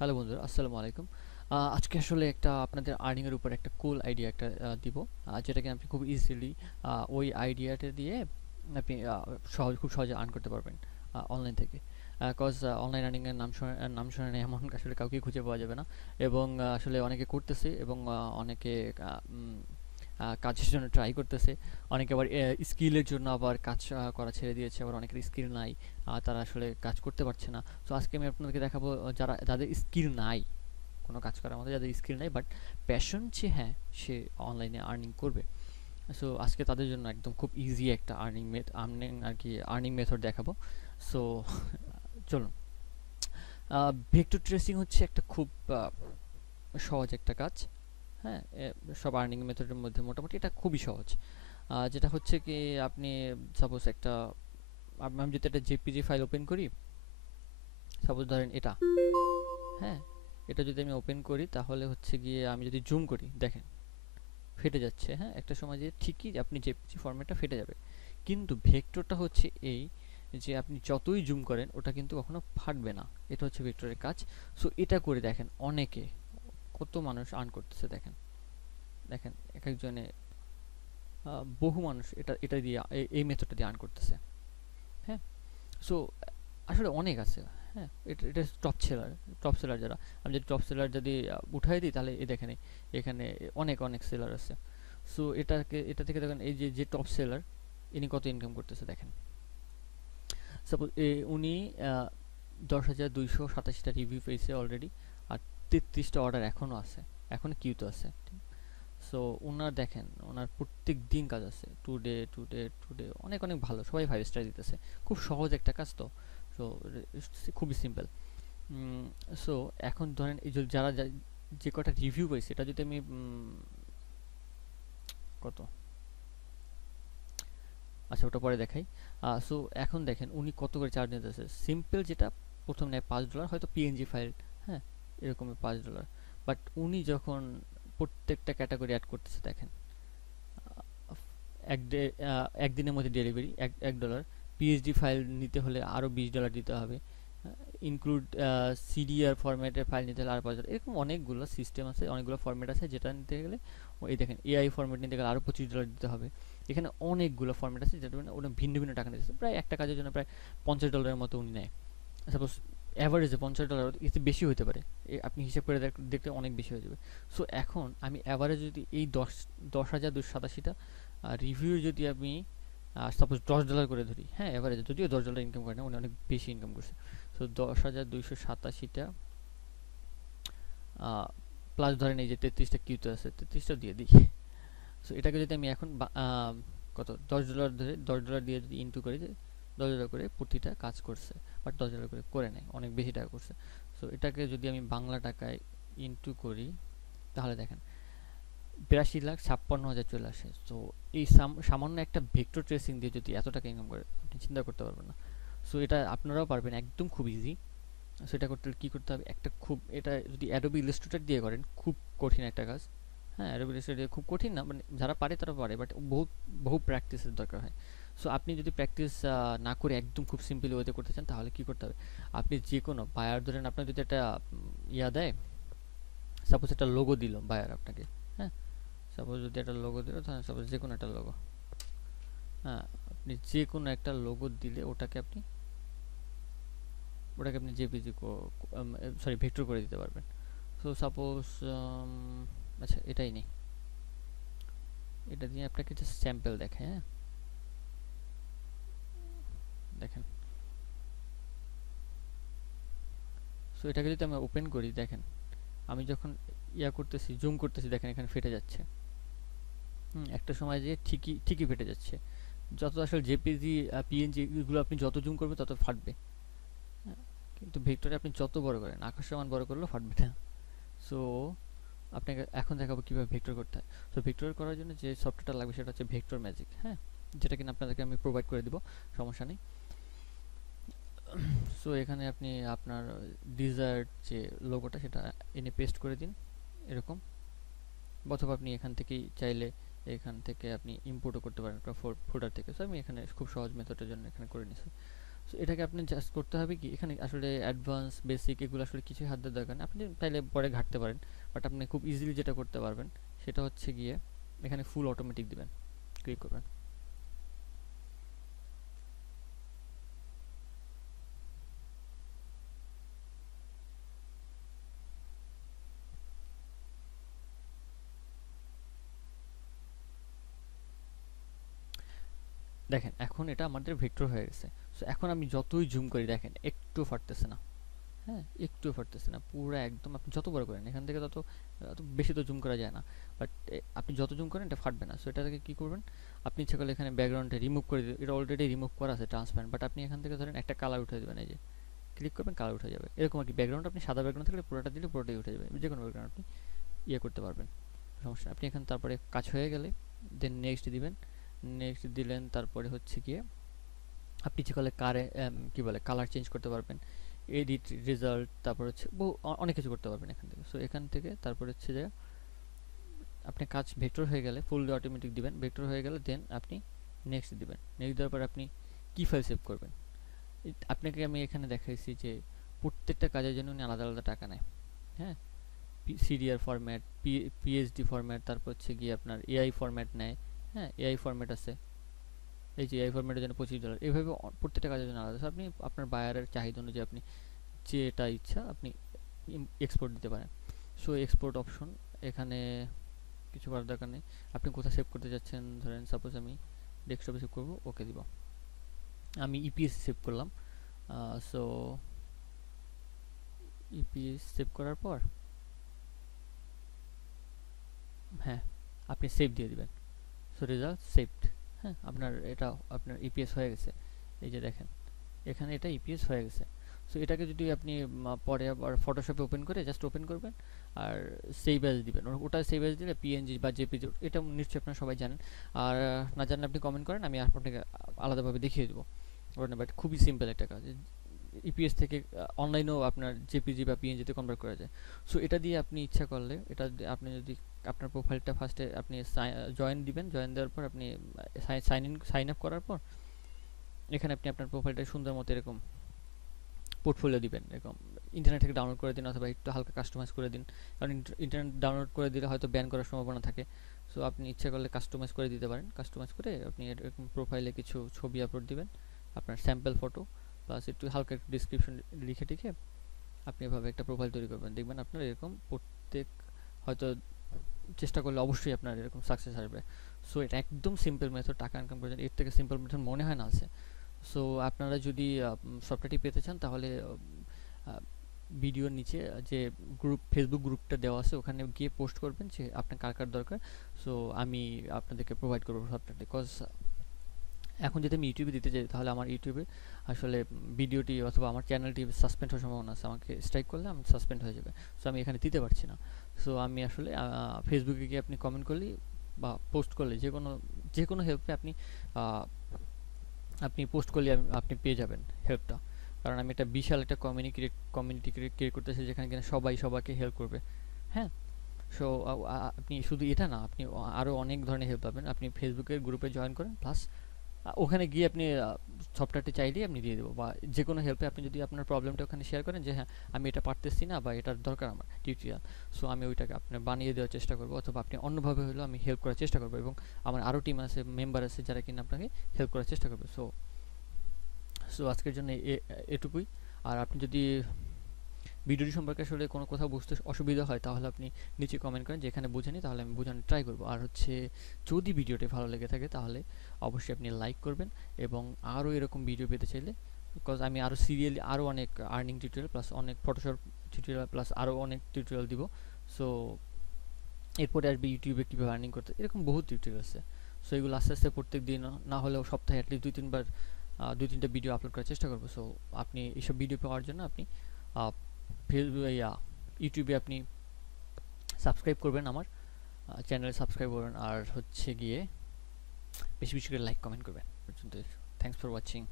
Hello বন্ধুরা, আসসালামু আলাইকুম। আজকে আসলে একটা আপনাদের আর্নিং এর উপর একটা কুল আইডিয়া একটা দিব, যেটা কিনা আপনি খুব ইজিলি ওই আইডিয়াটা দিয়ে আপনি খুব সহজে আর্ন করতে পারবেন অনলাইন থেকে। কজ অনলাইন আর্নিং এর নাম শুনে এমন আসলে কাউকে খুঁজে পাওয়া যাবে না। এবং আসলে অনেকে করতেছে এবং অনেকে কাজের জন্য ট্রাই করতেছে। অনেকে আবার স্কিলের জন্য আবার কাজ করা ছেড়ে দিয়েছে, আবার অনেকের স্কিল নাই, তারা আসলে কাজ করতে পারছে না। তো আজকে আমি আপনাদেরকে দেখাবো যাদের স্কিল নাই, কোনো কাজ করার মতো যাদের স্কিল নাই, বাট প্যাশন যে হ্যাঁ, সে অনলাইনে আর্নিং করবে। সো আজকে তাদের জন্য একদম খুব ইজি একটা আর্নিং আর কি আর্নিং মেথড দেখাবো। সো চলুন। ভেক্টর ট্রেসিং হচ্ছে একটা খুব সহজ একটা কাজ। হ্যাঁ, সব আর্নিং মেথডের মধ্যে মোটামুটি এটা খুবই সহজ। যেটা হচ্ছে কি, আপনি সাপোজ আমি যদি একটা জেপিজি ফাইল ওপেন করি, সাপোজ ধরেন এটা, হ্যাঁ, এটা যদি আমি ওপেন করি তাহলে হচ্ছে গিয়ে আমি যদি জুম করি, দেখেন ফেটে যাচ্ছে। হ্যাঁ, একটা সময় যে ঠিকই আপনি জেপিজি ফরম্যাটটা ফেটে যাবে, কিন্তু ভেক্টরটা হচ্ছে এই যে আপনি যতই জুম করেন ওটা কিন্তু কখনো ফাটবে না। এটা হচ্ছে ভেক্টরের কাজ। সো এটা করে দেখেন অনেকে, কত মানুষ আর্ন করতেছে দেখেন। দেখেন এক একজনে, বহু মানুষ এটা এটা দিয়ে এই মেথডটা দিয়ে আর্ন করতেছে। হ্যাঁ, সো আসলে অনেক আছে। হ্যাঁ, এটা টপ সেলার যারা, আমি যদি টপ সেলার যদি উঠাই দিই তাহলে এই দেখেন এখানে অনেক অনেক সেলার আছে। সো এটা থেকে দেখেন এই যে যে টপ সেলার, ইনি কত ইনকাম করতেছে দেখেন। সাপোজ উনি 10,287টা রিভিউ পেয়েছে অলরেডি, আর 33টা অর্ডার এখনও আছে, এখনো কিউতে আছে। সো ওনার দেখেন, ওনার প্রত্যেক দিন কাজ আছে, টুডে টুডে টুডে, অনেক অনেক ভালো, সবাই 5 স্টার দিতেছে। খুব সহজ একটা কাজ তো। সো খুবই সিম্পল। সো এখন ধরেন এই যে কটা রিভিউ পাইছে, এটা যদি আমি কত, আচ্ছা ওটা পরে দেখাই। সো এখন দেখেন উনি কত করে চার্জ নিতেছে। সিম্পল যেটা প্রথম নেয় $5, হয়তো পিএনজি ফাইল, হ্যাঁ, এরকমই $5। বাট উনি যখন প্রত্যেকটা ক্যাটাগরি অ্যাড করতেছে দেখেন, একদিনের মধ্যে ডেলিভারি $1, পিএইচডি ফাইল নিতে হলে আরও $20 দিতে হবে, ইনক্লুড সিডিআর ফরম্যাটের ফাইল নিতে হলে আরও $5। এরকম অনেকগুলো সিস্টেম আছে, অনেকগুলো ফরম্যাট আছে, যেটা নিতে গেলে এই দেখেন এআই ফরম্যাট নিতে গেলে আরও $25 দিতে হবে। এখানে অনেকগুলো ফরম্যাট আছে, যেটা মানে ওরা ভিন্ন ভিন্ন টাকা নিতেছে। প্রায় একটা কাজের জন্য প্রায় $50 মতো উনি নেয়। সাপোজ অ্যাভারেজে $50, এতে বেশি হতে পারে, আপনি হিসাব করে দেখতে অনেক বেশি হয়ে যাবে। সো এখন আমি অ্যাভারেজ যদি এই 10,287টা রিভিউ যদি আমি সাপোজ $10 করে ধরি, হ্যাঁ, এভারেজে, যদিও $10 ইনকাম করে না, উনি অনেক বেশি ইনকাম করছে। সো 10,287টা প্লাস ধরেন এই যে 33টা কিউতে আছে, 33টা দিয়ে দিই। সো এটাকে যদি আমি এখন কত $10 ধরে, $10 দিয়ে যদি ইনটু করি, যে $10 করে প্রতিটা কাজ করছে, বাট $10 করে করে নেয়, অনেক বেশি টাকা করছে। সো এটাকে যদি আমি বাংলা টাকায় ইনটু করি তাহলে দেখেন 82,56,000 চলে আসে। তো এই সামান্য একটা ভেক্টর ট্রেসিং দিয়ে যদি এত টাকা ইনকাম করে, আপনি চিন্তা করতে পারবেন না। সো এটা আপনারাও পারবেন, একদম খুব ইজি। সো এটা করতে হলে কী করতে হবে, একটা খুব, এটা যদি অ্যাডোবি ইলাস্ট্রেটর দিয়ে করেন, খুব কঠিন একটা কাজ। হ্যাঁ, অ্যাডোবি ইলাস্ট্রেটর দিয়ে খুব কঠিন না, মানে যারা পারে তারা পারে, বাট বহু প্র্যাকটিসের দরকার হয়। সো আপনি যদি প্র্যাকটিস না করে একদম খুব সিম্পল ওয়েতে করতে চান, তাহলে কী করতে হবে, আপনি যে কোনো বায়ার ধরেন, আপনার যদি একটা ইয়া দেয়, সাপোজ একটা লোগো দিল বায়ার আপনাকে, হ্যাঁ, সাপোজ যদি একটা লোগো দিল, তাহলে সাপোজ যে কোনো একটা লোগো, হ্যাঁ, আপনি যে কোনো একটা লোগো দিলে ওটাকে আপনি জেপিজি, সরি, ভেক্টর করে দিতে পারবেন। সো সাপোজ, আচ্ছা এটাই নেই, এটা দিয়ে আপনাকে জাস্ট স্যাম্পল দেখে, হ্যাঁ, দেখেন। সো এটাকে যদি আমি ওপেন করি, দেখেন আমি যখন ইয়া করতেছি, জুম করতেছি, দেখেন এখানে ফেটে যাচ্ছে। একটা সময় যে ঠিকই ঠিকই ফেটে যাচ্ছে। যত আসলে জেপিজি পিএনজি এগুলো আপনি যত জুম করবেন তত ফাটবে। হ্যাঁ, কিন্তু ভেক্টরে আপনি যত বড় করেন, আকাশ সমান বড় করলেও ফাটবে না। সো আপনাকে এখন দেখাবো কিভাবে ভেক্টর করতে হয়। সো ভেক্টর করার জন্য যে সফটওয়্যারটা লাগবে সেটা হচ্ছে ভেক্টর ম্যাজিক, হ্যাঁ, যেটা কিনা আপনাদেরকে আমি প্রোভাইড করে দিব, সমস্যা নেই। সো এখানে আপনি আপনার ডিজায়ার্ড যে লোগোটা সেটা এনে পেস্ট করে দিন এরকম, অথবা আপনি এখান থেকেই চাইলে এখান থেকে আপনি ইম্পোর্টও করতে পারেন আপনার ফোল্ডার থেকে। সো আমি এখানে খুব সহজ মেথডের জন্য এখানে করে নিছি। সো এটাকে আপনি জাস্ট করতে হবে কি, এখানে আসলে অ্যাডভান্স বেসিক এগুলো আসলে কিছুই হাত দেওয়ার দরকার নেই, আপনি চাইলে পরে ঘাটতে পারেন। বাট আপনি খুব ইজিলি যেটা করতে পারবেন সেটা হচ্ছে গিয়ে এখানে ফুল অটোমেটিক দিবেন, ক্লিক করবেন। দেখেন এখন এটা আমাদের ভেক্টর হয়ে গেছে। সো এখন আমি যতই জুম করি দেখেন একটু ফাটতেছে না। হ্যাঁ, একটুও ফাটতেছে না, পুরো একদম আপনি যত বড় করেন এখান থেকে তত বেশি তো জুম করা যায় না, বাট আপনি যত জুম করেন এটা ফাটবে না। সো এটা থেকে কী করবেন, আপনি ইচ্ছা করলে এখানে ব্যাকগ্রাউন্ডটা রিমুভ করে দিবেন, এটা অলরেডি রিমুভ করা আছে ট্রান্সপারেন্ট, বাট আপনি এখান থেকে ধরেন একটা কালার উঠে দেবেন, এই যে ক্লিক করবেন কালার উঠে যাবে এরকম আর কি। ব্যাকগ্রাউন্ড আপনি সাদা ব্যাকগ্রাউন্ড থাকলে পুরোটা দিলে পুরোটাই উঠে যাবে, যে কোনো ব্যাকগ্রাউন্ড আপনি ইয়ে করতে পারবেন, সমস্যা নেই। আপনি এখানে তারপরে কাজ হয়ে গেলে দেন নেক্সট দিবেন, নেক্সট দিলেন তারপরে হচ্ছে গিয়ে আপনি ইচ্ছে করলে কী বলে কালার চেঞ্জ করতে পারবেন, এডিট রেজাল্ট, তারপর হচ্ছে অনেক কিছু করতে পারবেন এখান থেকে। সো এখান থেকে তারপর হচ্ছে যে আপনি কাজ ভেক্টর হয়ে গেলে ফুললি অটোমেটিক দিবেন, ভেক্টর হয়ে গেলে দেন আপনি নেক্সট দিবেন, নেক্সট দেওয়ার পর আপনি কি ফাইল সেভ করবেন। আপনাকে আমি এখানে দেখাইছি যে প্রত্যেকটা কাজের জন্য উনি আলাদা আলাদা টাকা নেয়। হ্যাঁ, সিডিআর ফরম্যাট, পিএইচডি ফরম্যাট, তারপর হচ্ছে গিয়ে আপনার এআই ফরম্যাট নেয়। হ্যাঁ, এআই ফরম্যাট আছে, এই যে এআই ফরম্যাটের জন্য $25, এইভাবে প্রত্যেকটা কাজের জন্য আলাদা। আপনি আপনার বায়ারের চাহিদা অনুযায়ী আপনি যেটা ইচ্ছা আপনি এক্সপোর্ট দিতে পারেন। সো এক্সপোর্ট অপশন, এখানে কিছু করার দরকার নেই, আপনি কোথায় সেভ করতে যাচ্ছেন, ধরেন সাপোজ আমি ডেস্কটপে সেভ করবো, ওকে দিব, আমি ইপিএস সেভ করলাম। সো ইপিএস সেভ করার পর হ্যাঁ আপনি সেভ দিয়ে দিবেন। So result saved. হ্যাঁ, আপনার এটা আপনার ইপিএস হয়ে গেছে, এই যে দেখেন এখানে এটা ইপিএস হয়ে গেছে। সো এটাকে যদি আপনি পরে আবার ফটোশপে ওপেন করে জাস্ট ওপেন করবেন আর সেভ অ্যাজ দিবেন, ওটা সেভ অ্যাজ দিলে পিএনজি বা জেপিজি, এটা নিশ্চয়ই আপনারা সবাই জানেন। আর না জানলে আপনি কমেন্ট করেন, আমি আপনাকে আলাদাভাবে দেখিয়ে দেবো। বাট খুবই সিম্পল একটা কাজ, ইপিএস থেকে অনলাইনেও আপনার জেপিজি বা পিএনজিতে কনভার্ট করা যায়। সো এটা দিয়ে আপনি ইচ্ছা করলে এটা আপনি যদি আপনার প্রোফাইলটা ফার্স্টে আপনি জয়েন দিবেন, জয়েন দেওয়ার পর আপনি সাইন আপ করার পর এখানে আপনি আপনার প্রোফাইলটা সুন্দর মতো এরকম পোর্টফোলিও দিবেন, এরকম ইন্টারনেট থেকে ডাউনলোড করে দিন অথবা একটু হালকা কাস্টমাইজ করে দিন, কারণ ইন্টারনেট ডাউনলোড করে দিলে হয়তো ব্যান করার সম্ভাবনা থাকে। সো আপনি ইচ্ছা করলে কাস্টমাইজ করে দিতে পারেন, কাস্টমাইজ করে আপনি এরকম প্রোফাইলে কিছু ছবি আপলোড দিবেন, আপনার স্যাম্পল ফটো প্লাস একটু হালকা একটু ডিসক্রিপশন লিখে টিখে আপনি এভাবে একটা প্রোফাইল তৈরি করবেন, দেখবেন আপনার এরকম প্রত্যেক হয়তো চেষ্টা করলে অবশ্যই আপনার এরকম সাকসেস আসবে। সো এটা একদম সিম্পল মেথড, টাকা ইনকাম করার জন্য এর থেকে সিম্পল মেথড মনে হয় না আছে। সো আপনারা যদি সফটওয়্যারটি পেতে চান তাহলে ভিডিওর নিচে যে ফেসবুক গ্রুপটা দেওয়া আছে ওখানে গিয়ে পোস্ট করবেন যে আপনার কার কার দরকার। সো আমি আপনাদেরকে প্রোভাইড করবো সফটওয়্যারটি, বিকজ এখন যদি আমি ইউটিউবে দিতে যাই তাহলে আমার ইউটিউবে আসলে ভিডিওটি অথবা আমার চ্যানেলটি সাসপেন্ড হওয়ার সম্ভাবনা আছে, আমাকে স্ট্রাইক করলে আমি সাসপেন্ড হয়ে যাবে। সো আমি এখানে দিতে পারছি না। সো আমি আসলে ফেসবুকে গিয়ে আপনি কমেন্ট করলেই বা পোস্ট করলে যে কোনো হেল্পে আপনি পোস্ট করলে আপনি পেয়ে যাবেন হেল্পটা, কারণ আমি একটা বিশাল একটা কমিউনিটি ক্রিয়েট করতেছি যেখানে কিনা সবাই সবাইকে হেল্প করবে। হ্যাঁ, সো আপনি শুধু এটা না, আপনি আরও অনেক ধরনের হেল্প পাবেন। আপনি ফেসবুকের গ্রুপে জয়েন করেন, প্লাস ওখানে গিয়ে আপনি সফটওয়্যারটি চাইলেই আপনি দিয়ে দেবো, বা যে কোনো হেল্পে আপনি যদি আপনার প্রবলেমটা ওখানে শেয়ার করেন যে হ্যাঁ আমি এটা পারতেছি না বা এটার দরকার আমার টিউটোরিয়াল, সো আমি ওইটাকে আপনার বানিয়ে দেওয়ার চেষ্টা করবো, অথবা আপনি অন্যভাবে হলেও আমি হেল্প করার চেষ্টা করবো, এবং আমার আরও টিম আছে, মেম্বার আছে যারা কিনা আপনাকে হেল্প করার চেষ্টা করবে। সো সো আজকের জন্য এটুকুই। আর আপনি যদি ভিডিওটি সম্পর্কে আসলে কোনো কথা বুঝতে অসুবিধা হয় তাহলে আপনি নিচে কমেন্ট করেন, যেখানে বুঝেনি তাহলে আমি বোঝানোর ট্রাই করবো। আর হচ্ছে যদি ভিডিওটি ভালো লেগে থাকে তাহলে অবশ্যই আপনি লাইক করবেন, এবং আরও এরকম ভিডিও পেতে চাইলে, বিকজ আমি আরও সিরিয়ালি আরও অনেক আর্নিং টিউটোরিয়াল প্লাস অনেক ফটোশপ টিউটোরিয়াল প্লাস আরও অনেক টিউটোরিয়াল দিব। সো এরপরে আসবে ইউটিউবে কীভাবে আর্নিং করতে, এরকম বহুত টিউটোরিয়াল আছে। সো এগুলো আস্তে আস্তে প্রত্যেক দিন না হলেও সপ্তাহে অ্যাটলিস্ট 2-3 বার 2-3টা ভিডিও আপলোড করার চেষ্টা করবো। সো আপনি এইসব ভিডিও পাওয়ার জন্য আপনি ইউটিউবে আপনি সাবস্ক্রাইব করবেন, আমার চ্যানেলে সাবস্ক্রাইব করবেন, আর হচ্ছে গিয়ে বেশি বেশি করে লাইক কমেন্ট করবেন। পর্যন্ত থ্যাংকস ফর ওয়াচিং।